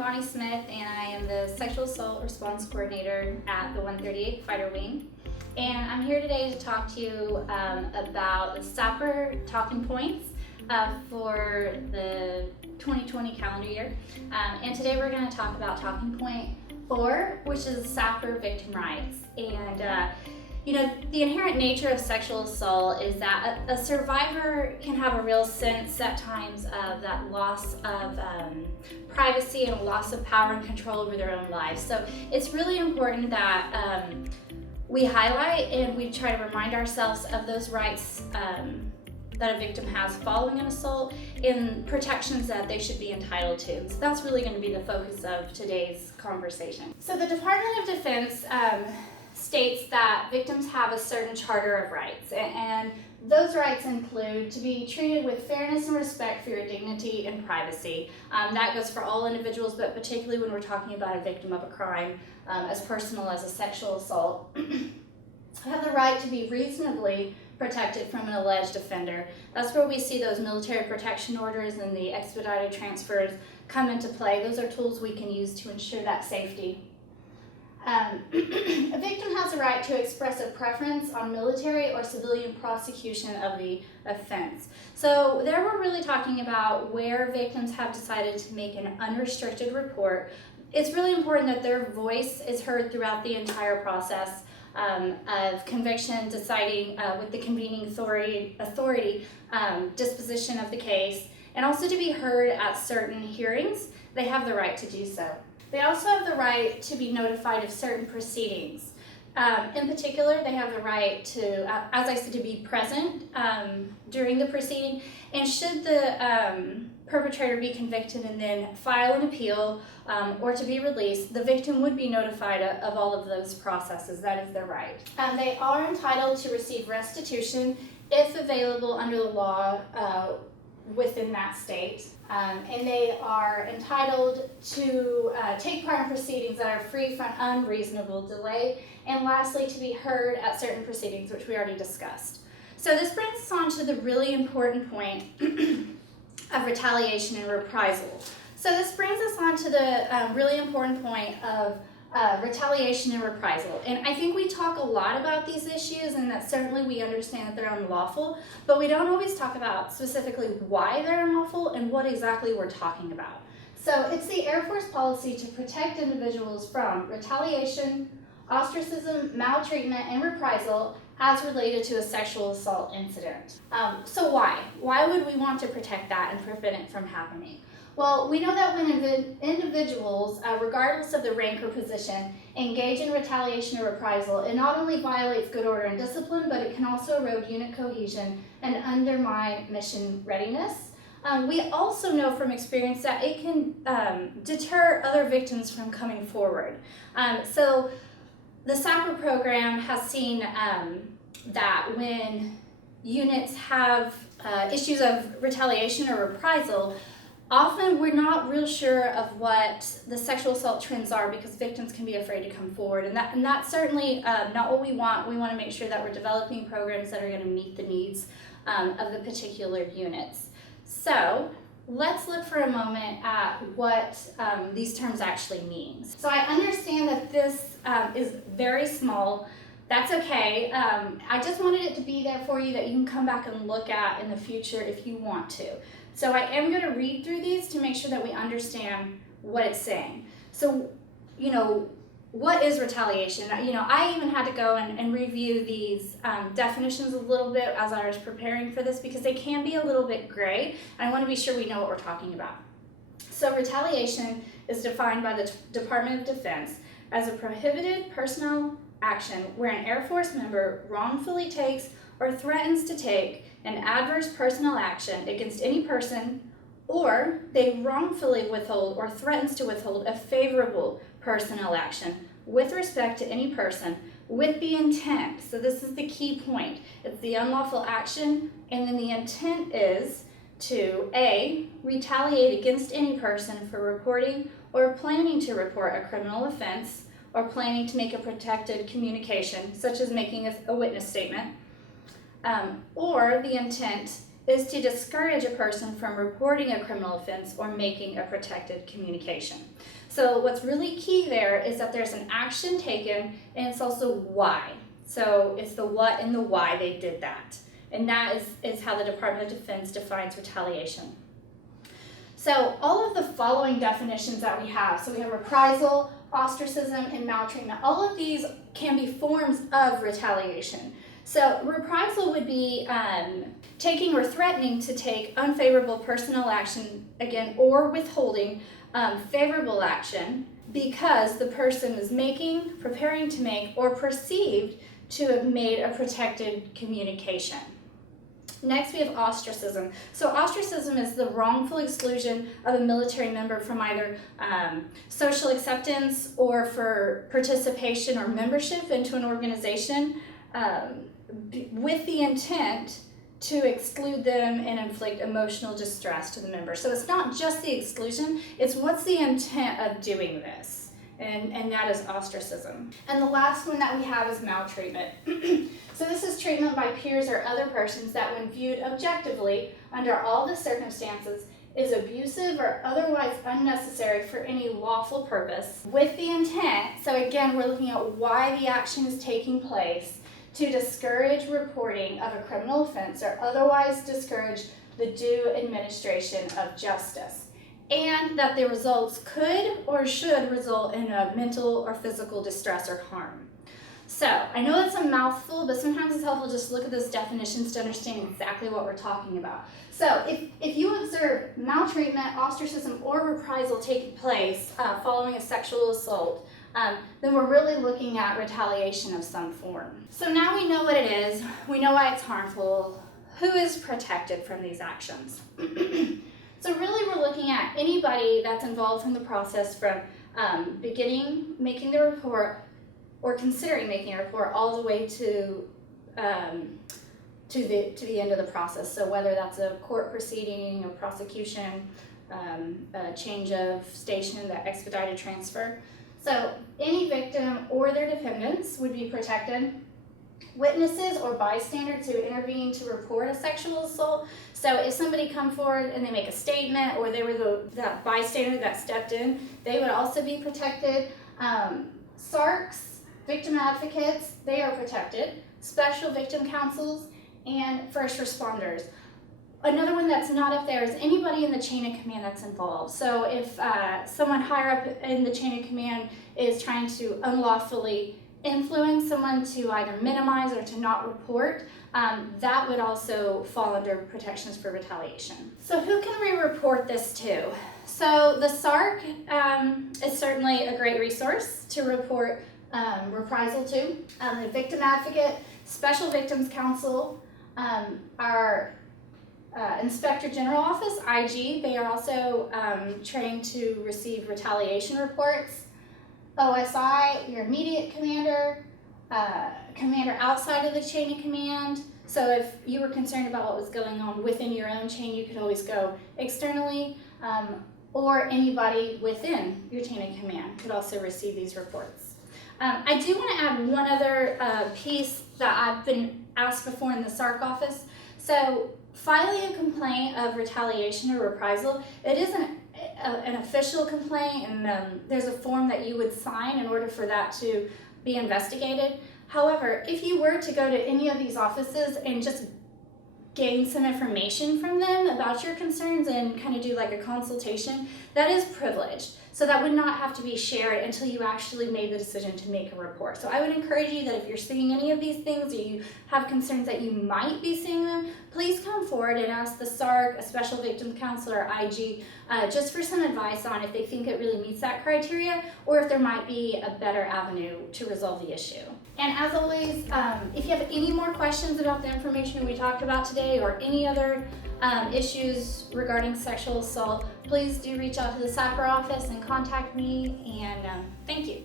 Bonnie Smith, and I am the Sexual Assault Response Coordinator at the 138th Fighter Wing. And I'm here today to talk to you about the SAPR talking points for the 2020 calendar year. And today we're going to talk about talking point 4, which is SAPR victim rights. And the inherent nature of sexual assault is that a survivor can have a real sense at times of that loss of privacy and a loss of power and control over their own lives. So it's really important that we highlight and we try to remind ourselves of those rights that a victim has following an assault and protections that they should be entitled to. So that's really going to be the focus of today's conversation. So the Department of Defense states that victims have a certain charter of rights, and those rights include to be treated with fairness and respect for your dignity and privacy. That goes for all individuals, but particularly when we're talking about a victim of a crime as personal as a sexual assault. Have the right to be reasonably protected from an alleged offender. That's where we see those military protection orders and the expedited transfers come into play. Those are tools we can use to ensure that safety. A victim has a right to express a preference on military or civilian prosecution of the offense. So there we're really talking about where victims have decided to make an unrestricted report. It's really important that their voice is heard throughout the entire process of conviction, deciding with the convening authority disposition of the case, and also to be heard at certain hearings. They have the right to do so. They also have the right to be notified of certain proceedings. In particular, they have the right to, as I said, to be present during the proceeding, and should the perpetrator be convicted and then file an appeal or to be released, the victim would be notified of all of those processes. That is their right. They are entitled to receive restitution if available under the law within that state. And they are entitled to take part in proceedings that are free from unreasonable delay, and lastly, to be heard at certain proceedings, which we already discussed. So this brings us on to the really important point of retaliation and reprisal. So this brings us on to the really important point of retaliation and reprisal. And I think we talk a lot about these issues, and that certainly we understand that they're unlawful, but we don't always talk about specifically why they're unlawful and what exactly we're talking about. So it's the Air Force policy to protect individuals from retaliation, ostracism, maltreatment, and reprisal as related to a sexual assault incident. So why? Why would we want to protect that and prevent it from happening? Well, we know that when individuals, regardless of the rank or position, engage in retaliation or reprisal, it not only violates good order and discipline, but it can also erode unit cohesion and undermine mission readiness. We also know from experience that it can deter other victims from coming forward. So the SAPR program has seen that when units have issues of retaliation or reprisal, often we're not real sure of what the sexual assault trends are because victims can be afraid to come forward. And that's certainly not what we want. We want to make sure that we're developing programs that are going to meet the needs of the particular units. So let's look for a moment at what these terms actually mean. So I understand that this is very small. That's okay. I just wanted it to be there for you that you can come back and look at in the future if you want to. So I am going to read through these to make sure that we understand what it's saying. So, what is retaliation? I even had to go and review these definitions a little bit as I was preparing for this because they can be a little bit gray, and I want to be sure we know what we're talking about. So retaliation is defined by the Department of Defense as a prohibited personnel action where an Air Force member wrongfully takes or threatens to take an adverse personnel action against any person, or they wrongfully withhold or threatens to withhold a favorable personnel action with respect to any person with the intent. So this is the key point. It's the unlawful action, and then the intent is to A, retaliate against any person for reporting or planning to report a criminal offense or planning to make a protected communication, such as making a witness statement, or the intent is to discourage a person from reporting a criminal offense or making a protected communication. So what's really key there is that there's an action taken, and it's also why. So it's the what and the why they did that. And that is how the Department of Defense defines retaliation. So all of the following definitions that we have, so we have reprisal, ostracism, and maltreatment. All of these can be forms of retaliation. So reprisal would be taking or threatening to take unfavorable personal action, again, or withholding favorable action because the person is making, preparing to make, or perceived to have made a protected communication. Next, we have ostracism. So ostracism is the wrongful exclusion of a military member from either social acceptance or for participation or membership into an organization with the intent to exclude them and inflict emotional distress to the member. So it's not just the exclusion, it's what's the intent of doing this. And that is ostracism. And the last one that we have is maltreatment. So this is treatment by peers or other persons that, when viewed objectively under all the circumstances, is abusive or otherwise unnecessary for any lawful purpose with the intent, so again we're looking at why the action is taking place, to discourage reporting of a criminal offense or otherwise discourage the due administration of justice, and that the results could or should result in a mental or physical distress or harm. So I know that's a mouthful, but sometimes it's helpful just to look at those definitions to understand exactly what we're talking about. So if you observe maltreatment, ostracism, or reprisal taking place following a sexual assault, then we're really looking at retaliation of some form. So now we know what it is, we know why it's harmful, who is protected from these actions. So really we're looking at anybody that's involved in the process from beginning making the report or considering making a report all the way to the end of the process. So whether that's a court proceeding, a prosecution, a change of station, the expedited transfer. So any victim or their dependents would be protected. Witnesses or bystanders who intervene to report a sexual assault. So if somebody come forward and they make a statement, or they were that bystander that stepped in, they would also be protected. SARCs, victim advocates, they are protected. Special victim counsels, and first responders. Another one that's not up there is anybody in the chain of command that's involved. So if someone higher up in the chain of command is trying to unlawfully influence someone to either minimize or to not report, that would also fall under protections for retaliation. So who can we report this to? So the SARC is certainly a great resource to report reprisal to. The victim advocate, special victims counsel, our Inspector General Office, IG, they are also trained to receive retaliation reports. OSI, your immediate commander, commander outside of the chain of command. So if you were concerned about what was going on within your own chain, you could always go externally, or anybody within your chain of command could also receive these reports. I do want to add one other piece that I've been asked before in the SARC office. So filing a complaint of retaliation or reprisal, it isn't an official complaint, and there's a form that you would sign in order for that to be investigated. However, if you were to go to any of these offices and just gain some information from them about your concerns and kind of do like a consultation, that is privileged. So that would not have to be shared until you actually made the decision to make a report. So I would encourage you that if you're seeing any of these things, or you have concerns that you might be seeing them, please come forward and ask the SARC, a special victim counselor, or IG, just for some advice on if they think it really meets that criteria, or if there might be a better avenue to resolve the issue. And as always, if you have any more questions about the information we talked about today, or any other issues regarding sexual assault, please do reach out to the SAPR office and contact me, and thank you.